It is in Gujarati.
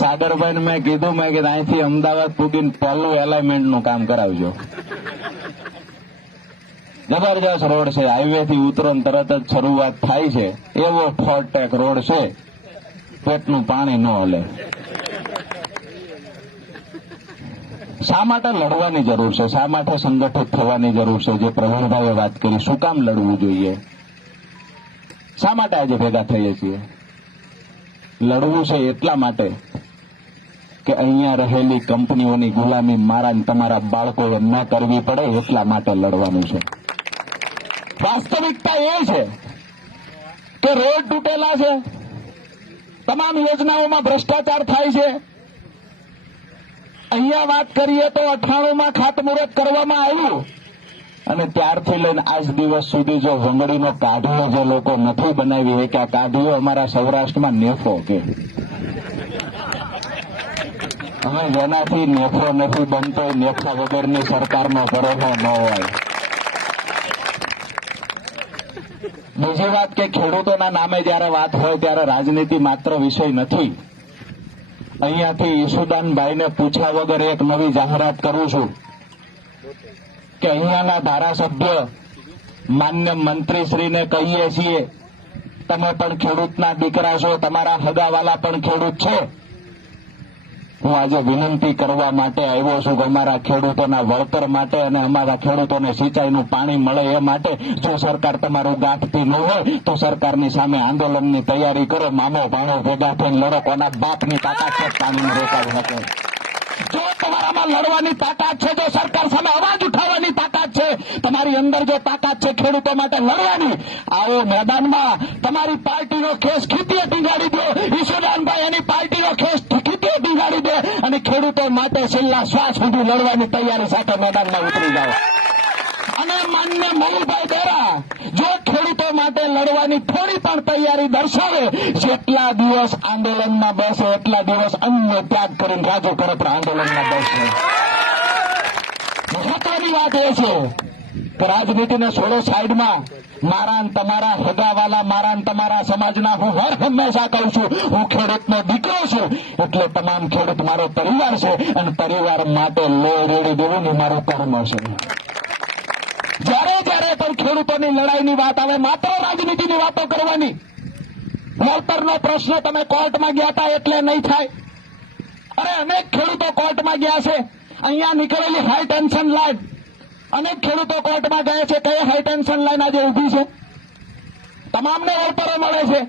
સાગરભાઈને મેં કીધું, મેં કીધું અહીંથી અમદાવાદ પૂગીને પહેલું એલાઇનમેન્ટનું કામ કરાવજો. જબરજસ્ત રોડ છે, હાઈવે થી ઉતરો ને તરત જ શરૂઆત થાય છે એવો ફોરટેક રોડ છે, પેટનું પાણી ન હલે. શા માટે લડવાની જરૂર છે, શા માટે સંગઠિત થવાની જરૂર છે, જે પ્રવીણભાઈએ વાત કરી, શું કામ લડવું જોઈએ, શા માટે આજે ભેગા થઈએ છીએ? લડવું છે એટલા માટે કે અહીંયા રહેલી કંપનીઓની ગુલામી મારા ને તમારા બાળકોએ ન કરવી પડે, એટલા માટે લડવાનું છે. વાસ્તવિકતા એ છે કે રોડ તૂટેલા છે, તમામ યોજનાઓમાં ભ્રષ્ટાચાર થાય છે. અહીંયા વાત કરીએ તો 98માં ખાતમુહૂર્ત કરવામાં આવ્યું અને ત્યારથી લઈને આજ દિવસ સુધી જો વંગડીનો કાઢીઓ જે લોકો નથી બનાવી કે આ કાઢીઓ અમારા સૌરાષ્ટ્રમાં નેફો કે અમે જેનાથી નેફો નથી બનતો, નેફા વગરની સરકારનો ભરોસો ન હોય. બીજી વાત કે ખેડૂતોના નામે જયારે વાત હોય ત્યારે રાજનીતિ માત્ર વિષય નથી. અહીંયાથી ઈશુદાનભાઈને પૂછ્યા વગર એક નવી જાહેરાત કરું છું કે અહીંયાના ધારાસભ્ય માન્ય મંત્રીશ્રીને કહીએ છીએ, તમે પણ ખેડૂતના દીકરા છો, તમારા હગાવાલા પણ ખેડૂત છે. હું આજે વિનંતી કરવા માટે આવ્યો છું કે અમારા ખેડૂતોના વળતર માટે અને અમારા ખેડૂતોને સિંચાઈનું પાણી મળે એ માટે જો સરકાર તમારું ગાંઠતી ન હોય તો સરકારની સામે આંદોલનની તૈયારી કરો. મામો ભાણો ભેગા થઈને લડો. કોના બાપની તાકાત છે પાણીને રોકાવી શકે? જો તમારામાં લડવાની તાકાત છે, જો સરકાર સામે અવાજ ઉઠાવવાની તાકાત છે, તમારી અંદર જો તાકાત છે ખેડૂતો માટે લડવાની, આવો મેદાનમાં તમારી પાર્ટીનો ખેસ ખીતીએ ટીંગાડી દો. ઈશુદાનભાઈ એની પાર્ટીનો ખેસ ખીતીએ ટીંગાડી દે અને ખેડૂતો માટે છેલ્લા શ્વાસ સુધી લડવાની તૈયારી સાથે મેદાનમાં ઉતરી જાઓ. અને માન્ય મોહનભાઈ બેરા જો ખેડૂતો માટે લડવાની થોડી પણ તૈયારી દર્શાવે, જેટલા દિવસ આંદોલનમાં બેસે એટલા દિવસ અન્ય ત્યાગ કરીને રાજુ કરે પણ આંદોલનમાં બેસે. મહત્વની વાત એ છે કે રાજનીતિને છોડો સાઈડમાં. મારા તમારા હગાવાલા, મારા તમારા સમાજના હું હર હંમેશા કહું છું, હું ખેડૂતનો દીકરો છું એટલે તમામ ખેડૂત મારો પરિવાર છે અને પરિવાર માટે લોહી રેડી દેવું ને મારું કર્મ છે. જ્યારે જ્યારે પણ ખેડૂતોની લડાઈની વાત આવે માત્ર રાજનીતિની વાતો કરવાની. વળતરનો પ્રશ્ન તમે કોર્ટમાં ગયા હતા એટલે નહીં થાય. અરે અનેક ખેડૂતો કોર્ટમાં ગયા છે. અહીંયા નીકળેલી હાઈ ટેન્શન લાઈન, અનેક ખેડૂતો કોર્ટમાં ગયા છે. કઈ હાઈ ટેન્શન લાઈન આજે ઉભી છે? તમામને વળતરો મળે છે.